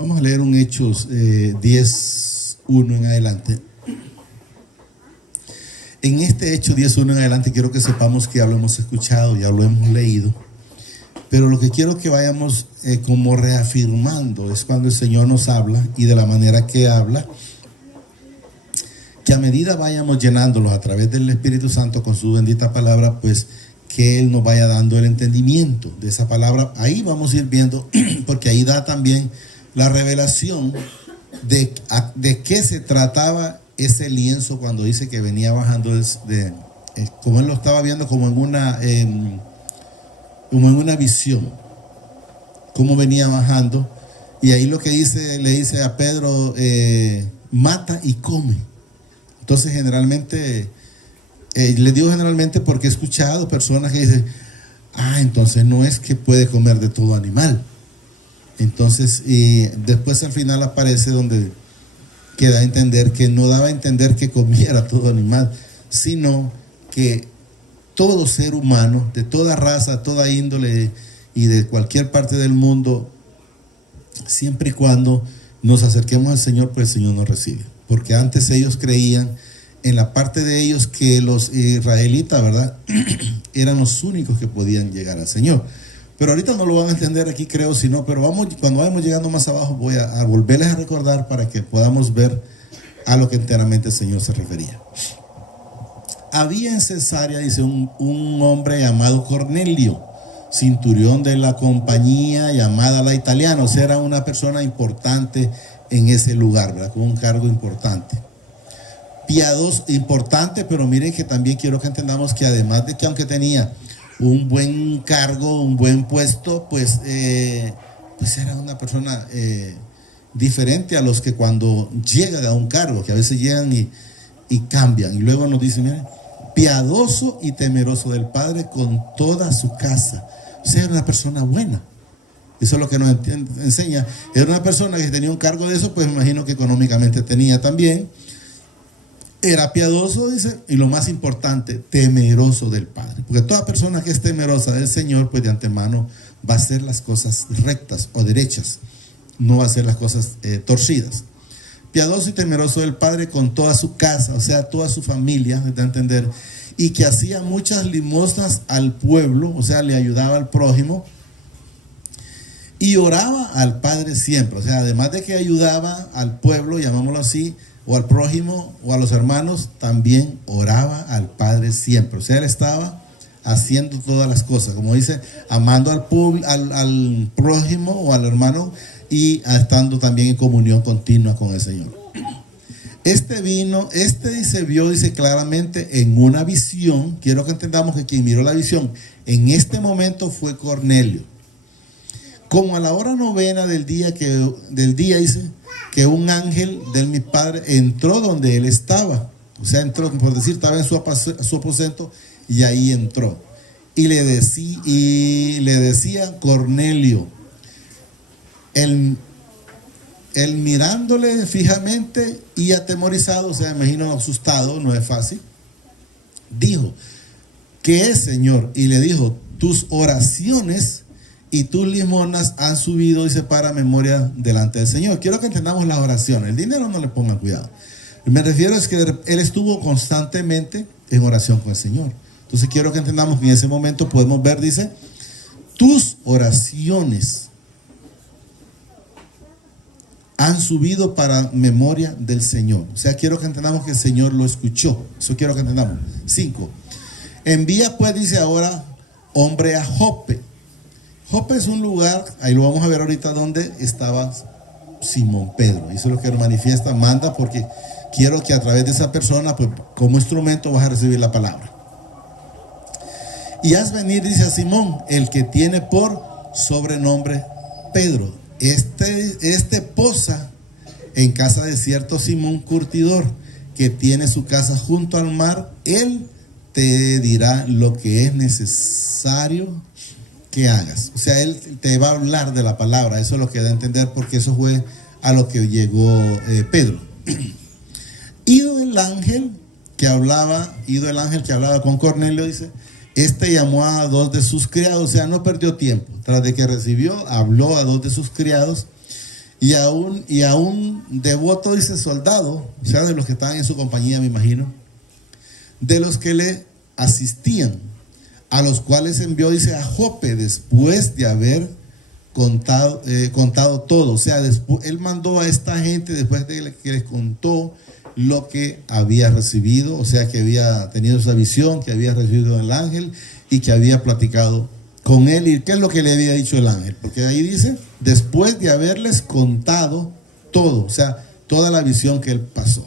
Vamos a leer un Hechos 10:1 en adelante. En este Hecho 10:1 en adelante quiero que sepamos que ya lo hemos escuchado, ya lo hemos leído, pero lo que quiero que vayamos como reafirmando es cuando el Señor nos habla y de la manera que habla, que a medida vayamos llenándolos a través del Espíritu Santo con su bendita palabra, pues que Él nos vaya dando el entendimiento de esa palabra. Ahí vamos a ir viendo, porque ahí da también la revelación de qué se trataba ese lienzo cuando dice que venía bajando como él lo estaba viendo como en una visión, cómo venía bajando. Y ahí lo que le dice a Pedro, mata y come. Entonces generalmente, le digo generalmente porque he escuchado personas que dicen, entonces no es que puede comer de todo animal. Entonces, y después al final aparece donde queda a entender que no daba a entender que comiera todo animal, sino que todo ser humano, de toda raza, toda índole y de cualquier parte del mundo, siempre y cuando nos acerquemos al Señor, pues el Señor nos recibe. Porque antes ellos creían en la parte de ellos que los israelitas, ¿verdad? Eran los únicos que podían llegar al Señor. Pero ahorita no lo van a entender aquí, creo, sino, pero cuando vayamos llegando más abajo voy a volverles a recordar para que podamos ver a lo que enteramente el Señor se refería. Había en Cesarea, dice, un hombre llamado Cornelio, centurión de la compañía llamada La Italiana. O sea, era una persona importante en ese lugar, ¿verdad? Con un cargo importante. Piadoso, importante, pero miren que también quiero que entendamos que además de que aunque tenía un buen cargo, un buen puesto, pues era una persona diferente a los que cuando llegan a un cargo, que a veces llegan y cambian. Y luego nos dice, miren, piadoso y temeroso del Padre con toda su casa. O sea, era una persona buena. Eso es lo que nos enseña. Era una persona que tenía un cargo de eso, pues me imagino que económicamente tenía también. Era piadoso, dice, y lo más importante, temeroso del Padre. Porque toda persona que es temerosa del Señor, pues de antemano va a hacer las cosas rectas o derechas. No va a hacer las cosas torcidas. Piadoso y temeroso del Padre con toda su casa, o sea, toda su familia, de entender. Y que hacía muchas limosnas al pueblo, o sea, le ayudaba al prójimo. Y oraba al Padre siempre. O sea, además de que ayudaba al pueblo, llamámoslo así, o al prójimo o a los hermanos, también oraba al Padre siempre. O sea, él estaba haciendo todas las cosas, como dice, amando al prójimo o al hermano y estando también en comunión continua con el Señor. Vio claramente en una visión. Quiero que entendamos que quien miró la visión en este momento fue Cornelio. Como a la hora 9 del día, dice, que un ángel de mi Padre entró donde él estaba. O sea, entró, por decir, estaba en su aposento y ahí entró. Y le decía Cornelio, él mirándole fijamente y atemorizado, o sea, me imagino asustado, no es fácil, dijo, ¿qué es, Señor? Y le dijo, tus oraciones y tus limonas han subido, dice, para memoria delante del Señor. Quiero que entendamos las oraciones. El dinero no le pongan cuidado. Me refiero a que él estuvo constantemente en oración con el Señor. Entonces quiero que entendamos que en ese momento podemos ver, dice, tus oraciones han subido para memoria del Señor. O sea, quiero que entendamos que el Señor lo escuchó. Eso quiero que entendamos. 5. Envía pues, dice ahora, hombre a Jope. Jope es un lugar, ahí lo vamos a ver ahorita, donde estaba Simón Pedro. Eso es lo que manifiesta, manda, porque quiero que a través de esa persona, pues como instrumento vas a recibir la palabra. Y haz venir, dice a Simón, el que tiene por sobrenombre Pedro. Este posa en casa de cierto Simón curtidor, que tiene su casa junto al mar. Él te dirá lo que es necesario que hagas. O sea, él te va a hablar de la palabra. Eso es lo que da a entender, porque eso fue a lo que llegó Pedro. Ido el ángel que hablaba con Cornelio, dice, llamó a 2 de sus criados. O sea, no perdió tiempo. Tras de que recibió, habló a 2 de sus criados y a un devoto, dice, soldado, o sea, de los que estaban en su compañía, me imagino, de los que le asistían, a los cuales envió, dice, a Jope, después de haber contado todo. O sea, después, él mandó a esta gente, después de que les contó lo que había recibido, o sea, que había tenido esa visión, que había recibido el ángel y que había platicado con él. ¿Y qué es lo que le había dicho el ángel? Porque ahí dice, después de haberles contado todo, o sea, toda la visión que él pasó.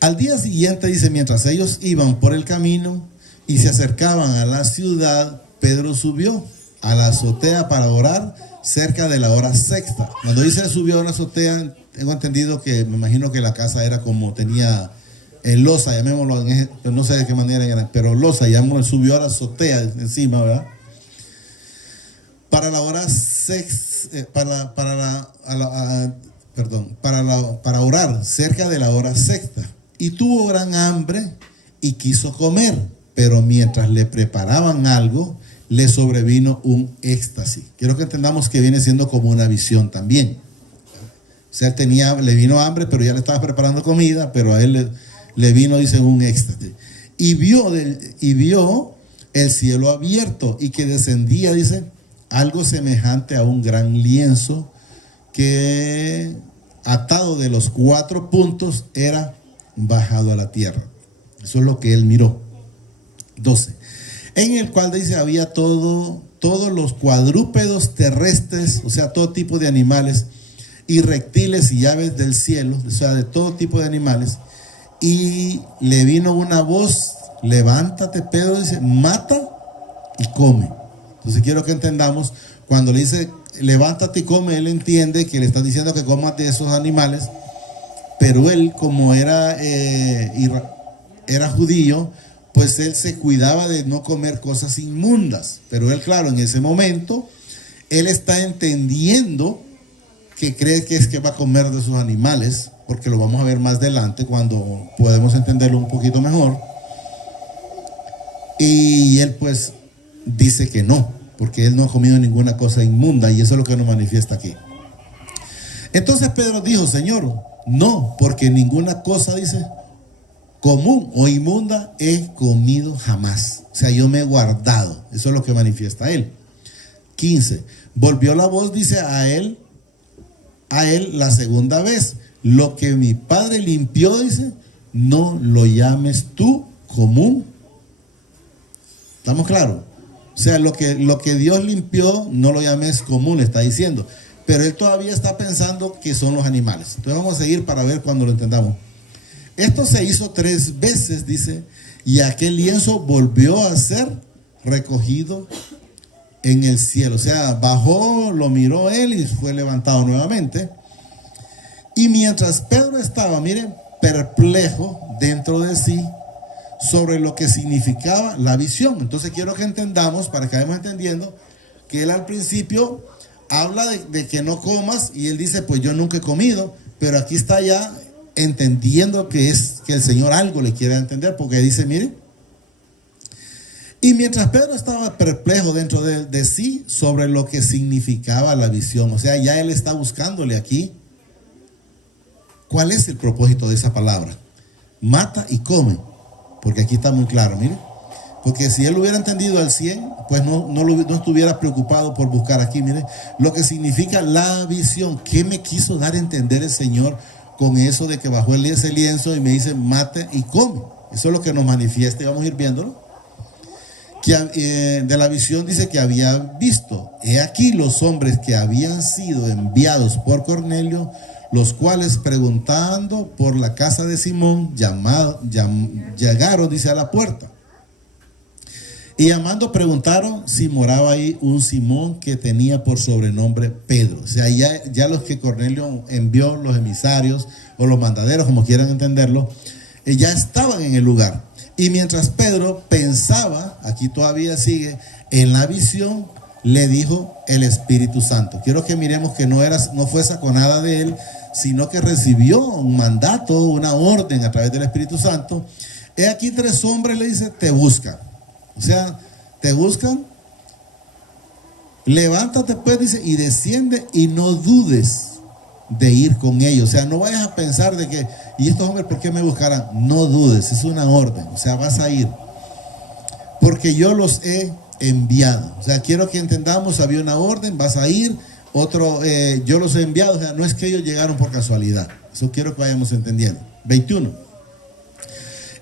Al día siguiente, dice, mientras ellos iban por el camino y se acercaban a la ciudad, Pedro subió a la azotea para orar cerca de la hora sexta. Cuando dice subió a la azotea, tengo entendido que, me imagino que la casa era como tenía en losa, llamémoslo, no sé de qué manera era, pero losa, llamémoslo, subió a la azotea encima, ¿verdad? Para la hora para orar cerca de la hora sexta. Y tuvo gran hambre y quiso comer, pero mientras le preparaban algo, le sobrevino un éxtasis. Quiero que entendamos que viene siendo como una visión también. O sea, le vino hambre, pero ya le estaba preparando comida, pero a él le vino, dice, un éxtasis. Y vio el cielo abierto y que descendía, dice, algo semejante a un gran lienzo que, atado de los 4 puntos, era bajado a la tierra. Eso es lo que él miró. 12. En el cual, dice, había todos los cuadrúpedos terrestres, o sea, todo tipo de animales, y reptiles y aves del cielo, o sea, de todo tipo de animales. Y le vino una voz, levántate, Pedro, dice, mata y come. Entonces quiero que entendamos, cuando le dice, levántate y come, él entiende que le está diciendo que coma de esos animales, pero él, como era judío, pues él se cuidaba de no comer cosas inmundas. Pero él, claro, en ese momento, él está entendiendo que cree que es que va a comer de esos animales, porque lo vamos a ver más adelante cuando podemos entenderlo un poquito mejor. Y él pues dice que no, porque él no ha comido ninguna cosa inmunda, y eso es lo que nos manifiesta aquí. Entonces Pedro dijo, Señor, no, porque ninguna cosa, dice, común o inmunda he comido jamás. O sea, yo me he guardado. Eso es lo que manifiesta él. 15. Volvió la voz, dice, a él la segunda vez. Lo que mi padre limpió, dice, no lo llames tú común. ¿Estamos claros? O sea, lo que Dios limpió, no lo llames común, le está diciendo. Pero él todavía está pensando que son los animales. Entonces vamos a seguir para ver cuando lo entendamos. Esto se hizo 3 veces, dice, y aquel lienzo volvió a ser recogido en el cielo. O sea, bajó, lo miró él y fue levantado nuevamente. Y mientras Pedro estaba, miren, perplejo dentro de sí sobre lo que significaba la visión. Entonces quiero que entendamos, para que vayamos entendiendo, que él al principio habla de que no comas, y él dice, pues yo nunca he comido, pero aquí está ya entendiendo que es que el Señor algo le quiere entender, porque dice, mire, y mientras Pedro estaba perplejo dentro de sí sobre lo que significaba la visión, o sea, ya él está buscándole aquí cuál es el propósito de esa palabra, mata y come, porque aquí está muy claro, mire, porque si él lo hubiera entendido al 100, pues no estuviera preocupado por buscar aquí, mire, lo que significa la visión. ¿Qué me quiso dar a entender el Señor con eso de que bajó ese lienzo y me dice mate y come? Eso es lo que nos manifiesta, y vamos a ir viéndolo. Que de la visión dice que había visto, he aquí los hombres que habían sido enviados por Cornelio, los cuales preguntando por la casa de Simón, llegaron, dice, a la puerta. Y llamando preguntaron si moraba ahí un Simón que tenía por sobrenombre Pedro. O sea, ya los que Cornelio envió, los emisarios o los mandaderos, como quieran entenderlo, ya estaban en el lugar. Y mientras Pedro pensaba, aquí todavía sigue, en la visión, le dijo el Espíritu Santo. Quiero que miremos que no fue saconada de él, sino que recibió un mandato, una orden a través del Espíritu Santo. He aquí 3 hombres, le dice, te buscan. O sea, te buscan levántate pues, dice, y desciende y no dudes de ir con ellos. O sea, no vayas a pensar de que, ¿y estos hombres por qué me buscarán? No dudes, es una orden. O sea, vas a ir, porque yo los he enviado. O sea, quiero que entendamos, había una orden, vas a ir. Yo los he enviado. O sea, no es que ellos llegaron por casualidad. Eso quiero que vayamos entendiendo. 21.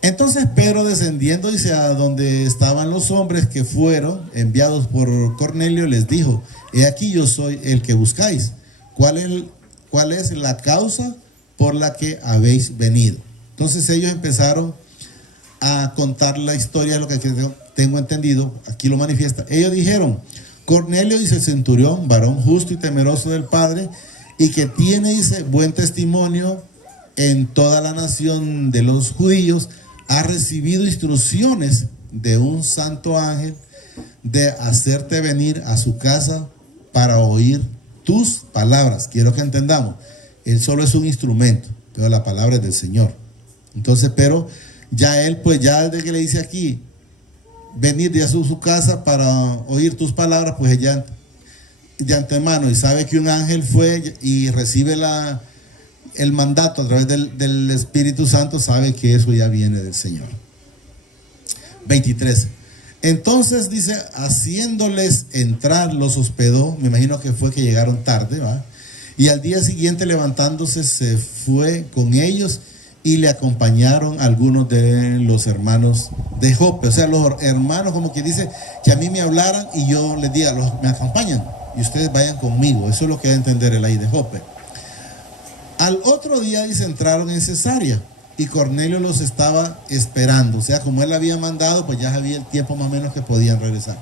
Entonces Pedro, descendiendo, dice, a donde estaban los hombres que fueron enviados por Cornelio, les dijo: he aquí, yo soy el que buscáis. ¿Cuál es la causa por la que habéis venido? Entonces ellos empezaron a contar la historia, lo que tengo entendido, aquí lo manifiesta. Ellos dijeron: Cornelio, dice, centurión, varón justo y temeroso del Padre, y que tiene, dice, buen testimonio en toda la nación de los judíos, ha recibido instrucciones de un santo ángel de hacerte venir a su casa para oír tus palabras. Quiero que entendamos, él solo es un instrumento, pero la palabra es del Señor. Entonces, pero ya él, pues ya desde que le dice aquí, venir de a su casa para oír tus palabras, pues ella de antemano, y sabe que un ángel fue y recibe el mandato a través del Espíritu Santo, sabe que eso ya viene del Señor. 23. Entonces dice, haciéndoles entrar, los hospedó. Me imagino que fue que llegaron tarde, ¿va? Y al día siguiente, levantándose, se fue con ellos y le acompañaron algunos de los hermanos de Jope. O sea, los hermanos, como que dice, que a mí me hablaran y yo les diga, me acompañan y ustedes vayan conmigo. Eso es lo que da a entender el ahí de Jope. Al otro día, dice, entraron en Cesarea y Cornelio los estaba esperando. O sea, como él había mandado, pues ya había el tiempo más o menos que podían regresar.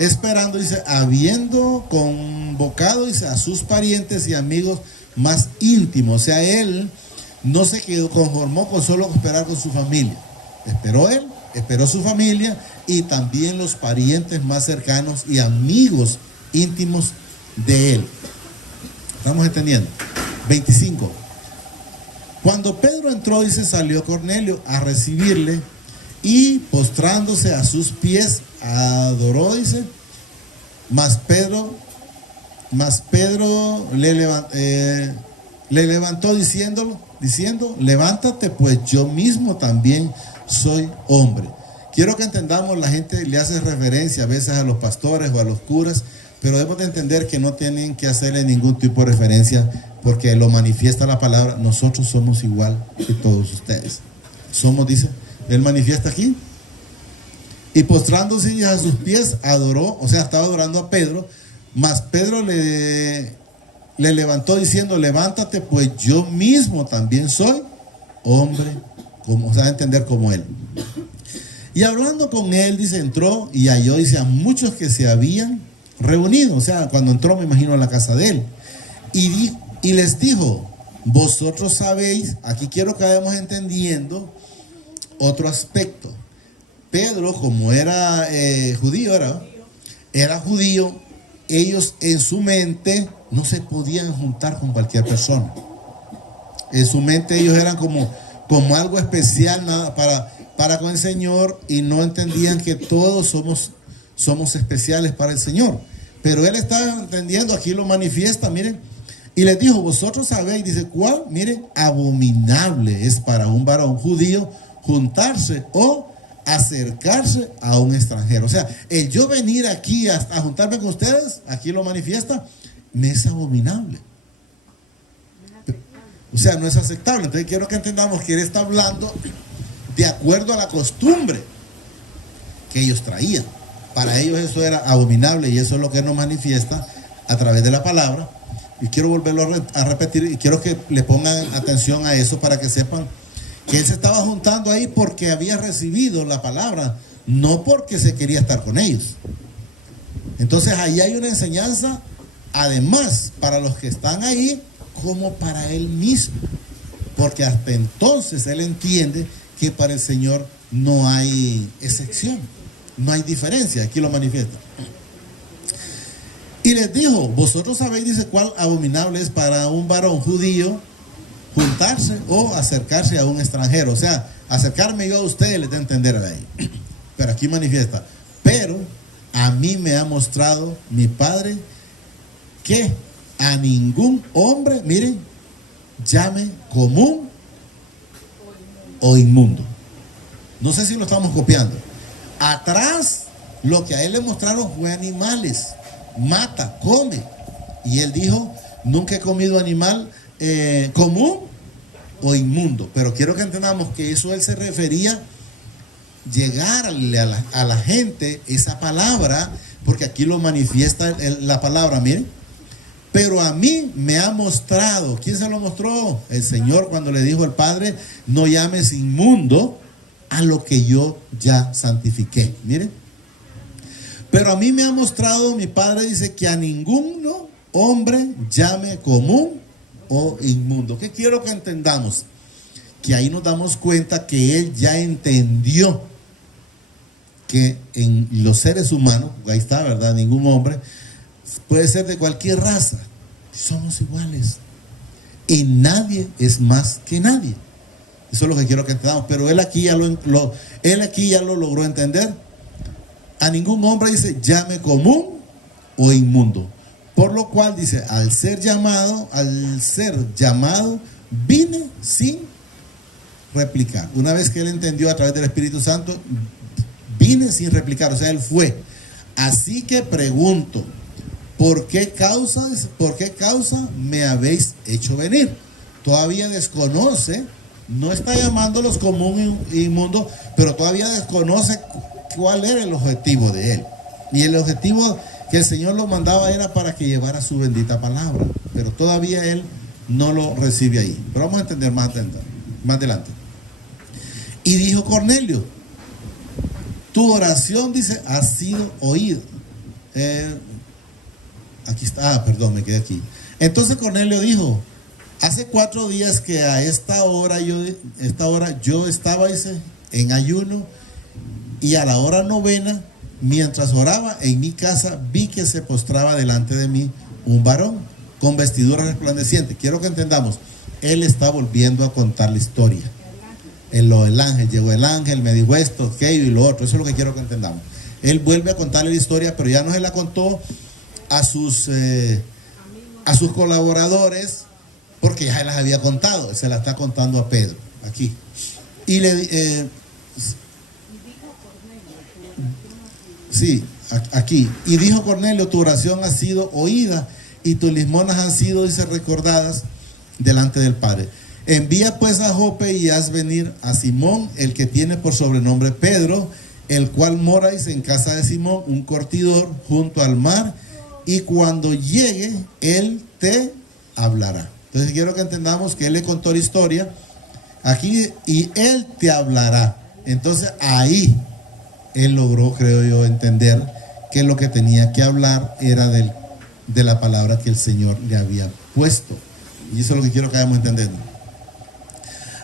Esperando, dice, habiendo convocado, dice, a sus parientes y amigos más íntimos. O sea, él no se conformó con solo esperar con su familia. Esperó él, esperó su familia y también los parientes más cercanos y amigos íntimos de él. ¿Estamos entendiendo? 25. Cuando Pedro entró, dice, salió Cornelio a recibirle y postrándose a sus pies adoró, dice, mas Pedro le levantó diciendo, levántate, pues yo mismo también soy hombre. Quiero que entendamos, la gente le hace referencia a veces a los pastores o a los curas, pero debemos de entender que no tienen que hacerle ningún tipo de referencia, porque lo manifiesta la palabra. Nosotros somos igual que todos ustedes. Somos, dice, él manifiesta aquí. Y postrándose a sus pies, adoró, o sea, estaba adorando a Pedro, mas Pedro le levantó diciendo, levántate, pues yo mismo también soy hombre, como, o sea, a entender como él. Y hablando con él, dice, entró y halló, dice, a muchos que se habían reunido. O sea, cuando entró, me imagino, a la casa de él. Y les dijo, vosotros sabéis, aquí quiero que vayamos entendiendo otro aspecto. Pedro, como era judío, era judío, ellos en su mente no se podían juntar con cualquier persona. En su mente ellos eran como algo especial, nada, para con el Señor, y no entendían que todos somos especiales para el Señor. Pero él estaba entendiendo, aquí lo manifiesta, miren, y les dijo, vosotros sabéis, dice, ¿cuál? Miren, abominable es para un varón judío juntarse o acercarse a un extranjero. O sea, el yo venir aquí a juntarme con ustedes, aquí lo manifiesta, me es abominable. O sea, no es aceptable. Entonces quiero que entendamos que él está hablando de acuerdo a la costumbre que ellos traían. Para ellos eso era abominable, y eso es lo que nos manifiesta a través de la palabra. Y quiero volverlo a repetir, y quiero que le pongan atención a eso para que sepan que él se estaba juntando ahí porque había recibido la palabra, no porque se quería estar con ellos. Entonces ahí hay una enseñanza, además, para los que están ahí, como para él mismo, porque hasta entonces él entiende que para el Señor no hay excepción, no hay diferencia. Aquí lo manifiesta. Y les dijo, vosotros sabéis, dice, cuál abominable es para un varón judío juntarse o acercarse a un extranjero. O sea, acercarme yo a ustedes les da a entender ahí. Pero aquí manifiesta, pero a mí me ha mostrado mi Padre que a ningún hombre, miren, llame común o inmundo. No sé si lo estamos copiando. Atrás, lo que a él le mostraron fue animales. Mata, come. Y él dijo, nunca he comido animal común o inmundo. Pero quiero que entendamos que eso él se refería llegarle a la gente esa palabra, porque aquí lo manifiesta la palabra, miren. Pero a mí me ha mostrado. ¿Quién se lo mostró? El Señor, cuando le dijo al Padre, no llames inmundo a lo que yo ya santifiqué. Miren. Pero a mí me ha mostrado mi Padre, dice, que a ningún hombre llame común o inmundo. ¿Qué quiero que entendamos? Que ahí nos damos cuenta que Él ya entendió que en los seres humanos, ahí está, ¿verdad? Ningún hombre puede ser de cualquier raza. Somos iguales. Y nadie es más que nadie. Eso es lo que quiero que entendamos. Pero él aquí ya lo logró entender. A ningún hombre, dice, llame común o inmundo. Por lo cual, dice, al ser llamado, vine sin replicar. Una vez que él entendió a través del Espíritu Santo, vine sin replicar. O sea, él fue. Así que pregunto, ¿por qué causa me habéis hecho venir? Todavía desconoce, no está llamándolos común e inmundo, pero todavía desconoce cuál era el objetivo de él. Y el objetivo que el Señor lo mandaba era para que llevara su bendita palabra, pero todavía él no lo recibe ahí. Pero vamos a entender más adelante. Y dijo Cornelio, tu oración, dice, ha sido oída. Aquí está, perdón, me quedé aquí. Entonces Cornelio dijo, hace 4 días que a esta hora yo estaba, dice, en ayuno, y a la hora 9, mientras oraba en mi casa, vi que se postraba delante de mí un varón con vestidura resplandeciente. Quiero que entendamos, él está volviendo a contar la historia. El ángel, llegó el ángel, me dijo esto, aquello y lo otro. Eso es lo que quiero que entendamos. Él vuelve a contarle la historia, pero ya no se la contó a sus colaboradores, porque ya se las había contado. Se la está contando a Pedro aquí. Y aquí. Y dijo Cornelio, tu oración ha sido oída y tus limonas han sido, dice, recordadas delante del Padre. Envía pues a Jope y haz venir a Simón, el que tiene por sobrenombre Pedro, el cual mora, dice, en casa de Simón, un curtidor junto al mar, y cuando llegue, él te hablará. Entonces quiero que entendamos que él le contó la historia aquí y él te hablará. Entonces ahí él logró, creo yo, entender que lo que tenía que hablar era de la palabra que el Señor le había puesto. Y eso es lo que quiero que vayamos entendiendo.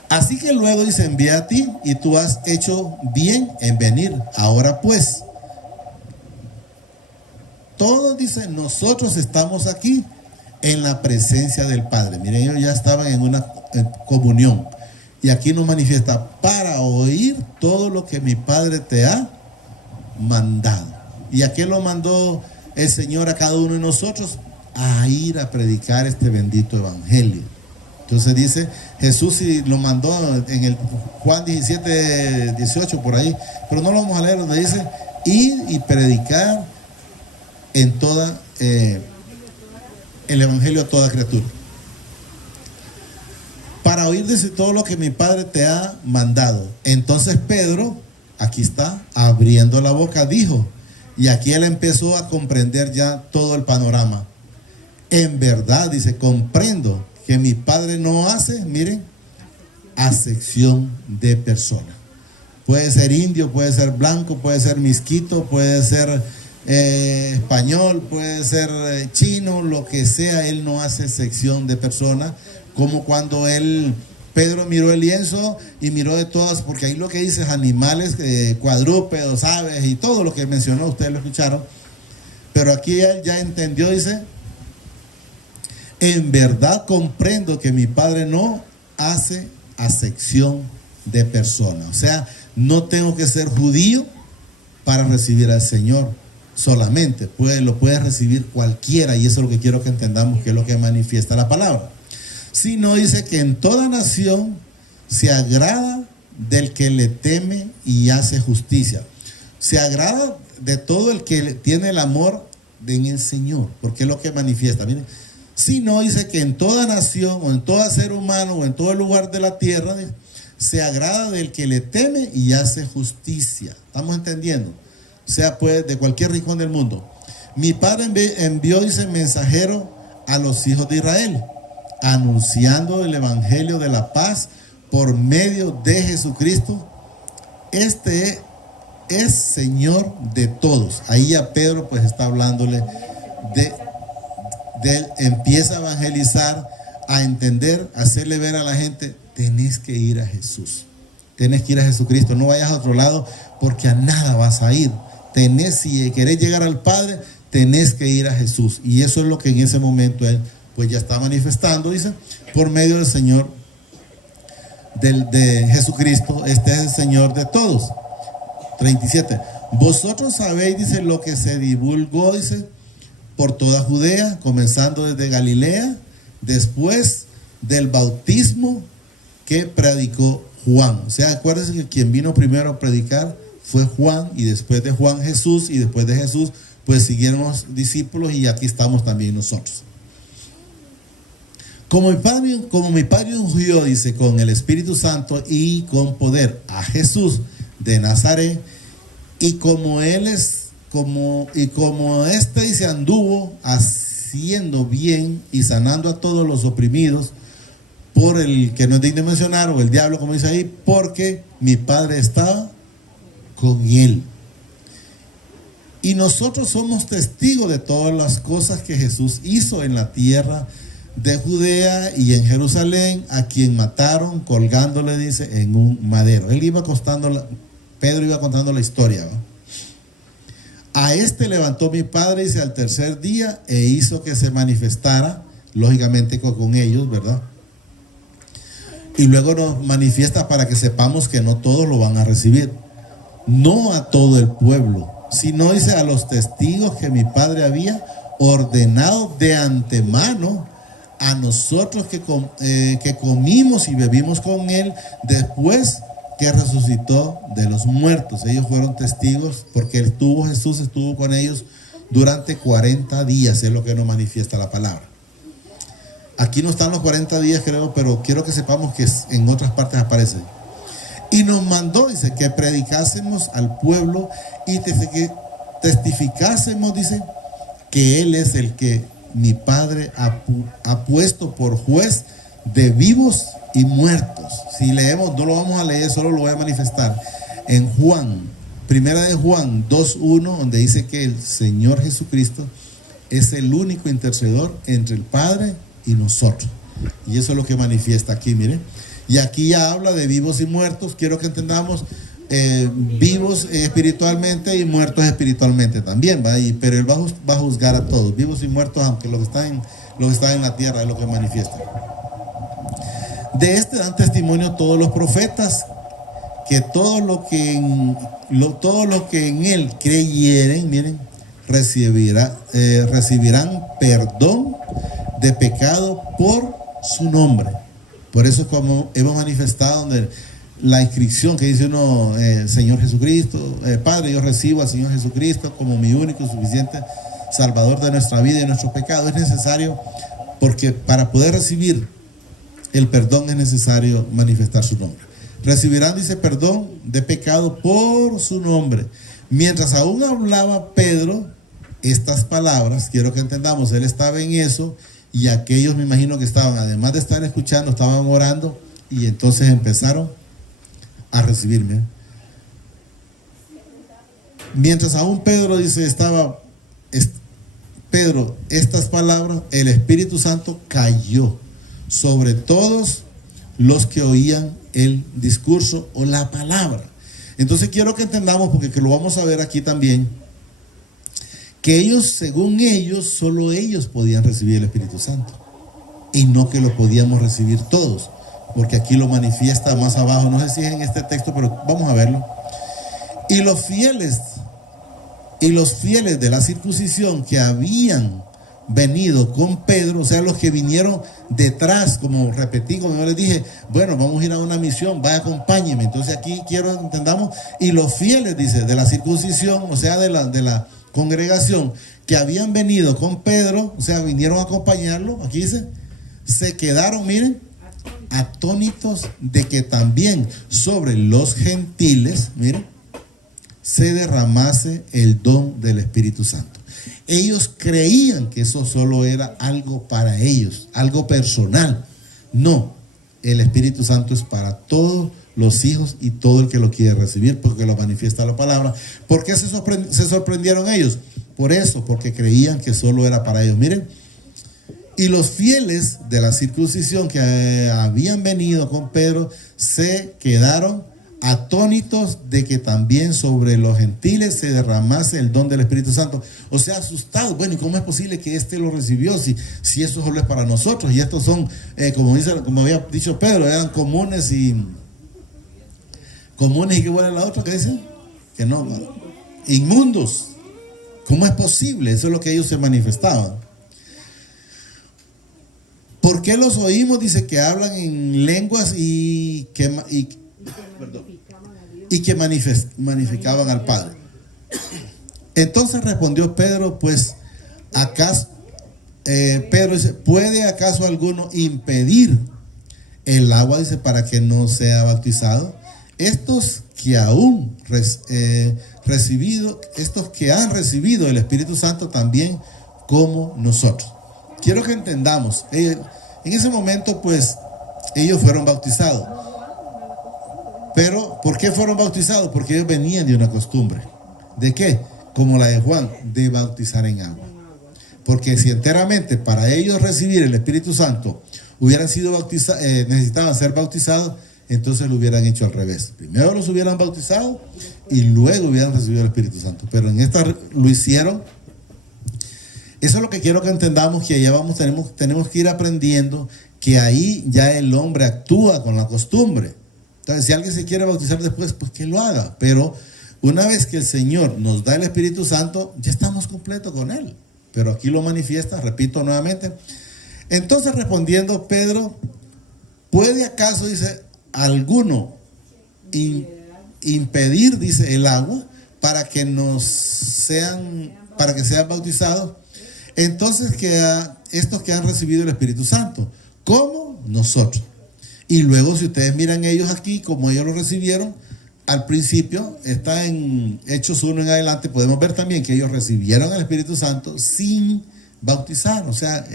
Así que luego dice, envía a ti, y tú has hecho bien en venir. Ahora pues, todos dicen, nosotros estamos aquí en la presencia del Padre. Miren, ellos ya estaban en una comunión. Y aquí nos manifiesta, para oír todo lo que mi Padre te ha mandado. ¿Y a qué lo mandó el Señor a cada uno de nosotros? A ir a predicar este bendito evangelio. Entonces dice, Jesús y lo mandó en el Juan 17, 18 por ahí, pero no lo vamos a leer, donde dice, ir y predicar en toda el evangelio a toda criatura. Para oír, dice, todo lo que mi Padre te ha mandado. Entonces Pedro, aquí está, abriendo la boca, dijo, y aquí él empezó a comprender ya todo el panorama. En verdad, dice, comprendo que mi Padre no hace, miren, acepción de persona. Puede ser indio, puede ser blanco, puede ser misquito, puede ser español, puede ser chino, lo que sea. Él no hace sección de persona, como cuando Pedro miró el lienzo y miró de todas, porque ahí lo que dice es animales, cuadrúpedos, aves y todo lo que mencionó, ustedes lo escucharon. Pero aquí él ya entendió, dice, en verdad comprendo que mi Padre no hace acepción de persona. O sea, no tengo que ser judío para recibir al Señor. solamente, lo puede recibir cualquiera, y eso es lo que quiero que entendamos, que es lo que manifiesta la palabra. Sino dice que en toda nación se agrada del que le teme y hace justicia. Se agrada de todo el que tiene el amor en el Señor, porque es lo que manifiesta. Miren, si no, dice que en toda nación o en todo ser humano o en todo lugar de la tierra se agrada del que le teme y hace justicia. ¿Estamos entendiendo? O sea, pues de cualquier rincón del mundo. Mi Padre envió, dice, mensajero a los hijos de Israel, anunciando el evangelio de la paz por medio de Jesucristo. Este es Señor de todos. Ahí a Pedro pues está hablándole de empieza a evangelizar, a entender, a hacerle ver a la gente, tenés que ir a Jesús, tenés que ir a Jesucristo, no vayas a otro lado porque a nada vas a ir. Si querés llegar al Padre, tenés que ir a Jesús. Y eso es lo que en ese momento él pues ya está manifestando, dice, por medio del Señor, de Jesucristo. Este es el Señor de todos. 37. Vosotros sabéis, dice, lo que se divulgó, dice, por toda Judea, comenzando desde Galilea, después del bautismo que predicó Juan. O sea, acuérdense que quien vino primero a predicar fue Juan, y después de Juan Jesús, y después de Jesús pues siguieron los discípulos, y aquí estamos también nosotros. Como mi Padre ungió, dice, con el Espíritu Santo y con poder a Jesús de Nazaret, y como este, dice, anduvo haciendo bien y sanando a todos los oprimidos por el que no es digno de mencionar, o el diablo, como dice ahí, porque mi Padre estaba con él. Y nosotros somos testigos de todas las cosas que Jesús hizo en la tierra de Judea y en Jerusalén, a quien mataron colgándole, dice, en un madero. Pedro iba contando la historia, ¿va? A este levantó mi Padre, dice, al tercer día, e hizo que se manifestara, lógicamente con ellos, ¿verdad? Y luego nos manifiesta para que sepamos que no todos lo van a recibir. No a todo el pueblo, sino, dice, a los testigos que mi Padre había ordenado de antemano, a nosotros que comimos y bebimos con él después que resucitó de los muertos. Ellos fueron testigos porque Jesús estuvo con ellos durante 40 días, es lo que nos manifiesta la palabra. Aquí no están los 40 días, creo, pero quiero que sepamos que en otras partes aparece. Y nos mandó, dice, que predicásemos al pueblo y que testificásemos, dice, que Él es el que mi Padre ha puesto por juez de vivos y muertos. Si leemos, no lo vamos a leer, solo lo voy a manifestar. En primera de Juan 2:1, donde dice que el Señor Jesucristo es el único intercedor entre el Padre y nosotros. Y eso es lo que manifiesta aquí, miren. Y aquí ya habla de vivos y muertos. Quiero que entendamos vivos espiritualmente y muertos espiritualmente también, ¿va? Pero Él va a juzgar a todos, vivos y muertos, aunque lo que está en la tierra es lo que manifiesta. De este dan testimonio todos los profetas, que todo lo que en Él creyeren, miren, recibirán perdón de pecado por su nombre. Por eso, como hemos manifestado, donde la inscripción que dice uno, Señor Jesucristo, Padre, yo recibo al Señor Jesucristo como mi único y suficiente Salvador de nuestra vida y de nuestros pecados. Es necesario, porque para poder recibir el perdón es necesario manifestar su nombre. Recibirán, dice, perdón de pecado por su nombre. Mientras aún hablaba Pedro estas palabras, quiero que entendamos, él estaba en eso, y aquellos, me imagino que estaban, además de estar escuchando, estaban orando, y entonces empezaron a recibirme. Mientras aún Pedro, dice, Pedro, estas palabras, el Espíritu Santo cayó sobre todos los que oían el discurso o la palabra. Entonces quiero que entendamos, porque que lo vamos a ver aquí también, que ellos, según ellos, solo ellos podían recibir el Espíritu Santo, y no que lo podíamos recibir todos, porque aquí lo manifiesta más abajo, no sé si es en este texto, pero vamos a verlo. Y los fieles Y los fieles de la circuncisión que habían venido con Pedro, o sea, los que vinieron detrás, como repetí, como yo les dije, bueno, vamos a ir a una misión, vaya, acompáñenme. Entonces aquí quiero que entendamos, y los fieles, dice, de la circuncisión, o sea, de la congregación, que habían venido con Pedro, o sea, vinieron a acompañarlo, aquí dice, se quedaron, miren, atónitos de que también sobre los gentiles, miren, se derramase el don del Espíritu Santo. Ellos creían que eso solo era algo para ellos, algo personal. No, el Espíritu Santo es para todos los hijos y todo el que lo quiere recibir, porque lo manifiesta la palabra. ¿Por qué se sorprendieron ellos? Por eso, porque creían que solo era para ellos. Miren, y los fieles de la circuncisión que habían venido con Pedro se quedaron atónitos de que también sobre los gentiles se derramase el don del Espíritu Santo. O sea, asustados. Bueno, ¿y cómo es posible que este lo recibió si eso solo es para nosotros? Y estos son, como había dicho Pedro, eran comunes y qué buena la otra que dicen, que no, inmundos. ¿Cómo es posible? Eso es lo que ellos se manifestaban. ¿Por qué los oímos? Dice que hablan en lenguas y que magnificaban al Padre. Entonces respondió Pedro, pues, ¿acaso? Pedro dice, ¿puede acaso alguno impedir el agua, dice, para que no sea bautizado? Estos que aún estos que han recibido el Espíritu Santo también como nosotros. Quiero que entendamos, en ese momento pues ellos fueron bautizados. Pero ¿por qué fueron bautizados? Porque ellos venían de una costumbre. ¿De qué? Como la de Juan, de bautizar en agua. Porque si enteramente para ellos recibir el Espíritu Santo hubieran sido bautizados, necesitaban ser bautizados, entonces lo hubieran hecho al revés. Primero los hubieran bautizado y luego hubieran recibido el Espíritu Santo. Pero en esta lo hicieron. Eso es lo que quiero que entendamos, que allá tenemos que ir aprendiendo que ahí ya el hombre actúa con la costumbre. Entonces, si alguien se quiere bautizar después, pues que lo haga. Pero una vez que el Señor nos da el Espíritu Santo, ya estamos completos con Él. Pero aquí lo manifiesta, repito nuevamente. Entonces, respondiendo Pedro, ¿puede acaso, dice, alguno impedir, dice, el agua para que sean bautizados? Entonces, estos que han recibido el Espíritu Santo, ¿cómo? Nosotros. Y luego, si ustedes miran ellos aquí, como ellos lo recibieron, al principio, está en Hechos 1 en adelante, podemos ver también que ellos recibieron el Espíritu Santo sin bautizar. O sea,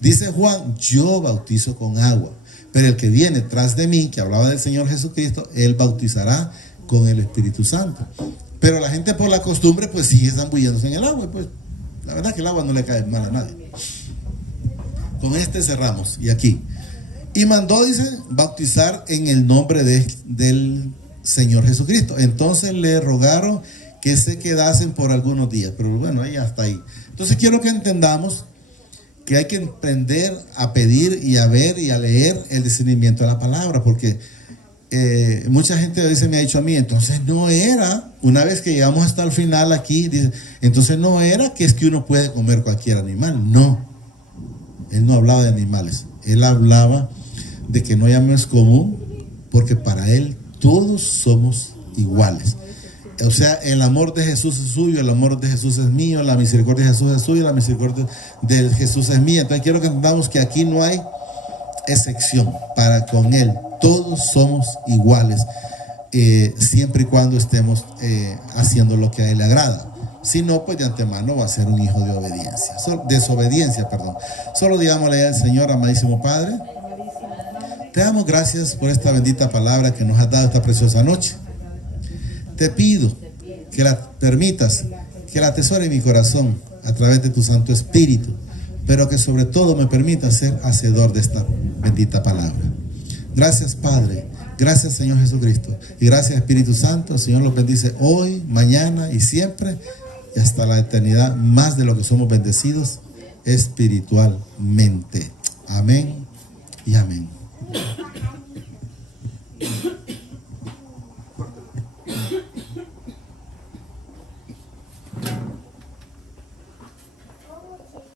dice Juan, yo bautizo con agua, pero el que viene tras de mí, que hablaba del Señor Jesucristo, Él bautizará con el Espíritu Santo. Pero la gente por la costumbre, pues sigue zambulléndose en el agua, y pues la verdad que el agua no le cae mal a nadie. Con este cerramos, y aquí. Y mandó, dice, bautizar en el nombre del Señor Jesucristo. Entonces le rogaron que se quedasen por algunos días. Pero bueno, ahí hasta ahí. Entonces quiero que entendamos que hay que aprender a pedir y a ver y a leer el discernimiento de la palabra. Porque mucha gente a veces me ha dicho a mí, entonces no era, una vez que llegamos hasta el final aquí, dice, entonces no era que es que uno puede comer cualquier animal. No. Él no hablaba de animales. Él hablaba de que no llamemos común, porque para Él todos somos iguales. O sea, el amor de Jesús es suyo, el amor de Jesús es mío, la misericordia de Jesús es suya, la misericordia de Jesús es mía. Entonces quiero que entendamos que aquí no hay excepción para con Él. Todos somos iguales, siempre y cuando estemos haciendo lo que a Él le agrada. Si no, pues de antemano va a ser un hijo de desobediencia. Solo digámosle al Señor, amadísimo Padre, te damos gracias por esta bendita palabra que nos has dado esta preciosa noche. Te pido que la permitas, que la atesore en mi corazón a través de tu Santo Espíritu, pero que sobre todo me permita ser hacedor de esta bendita palabra. Gracias, Padre. Gracias, Señor Jesucristo. Y gracias, Espíritu Santo. El Señor los bendice hoy, mañana y siempre, y hasta la eternidad, más de lo que somos bendecidos espiritualmente. Amén y amén.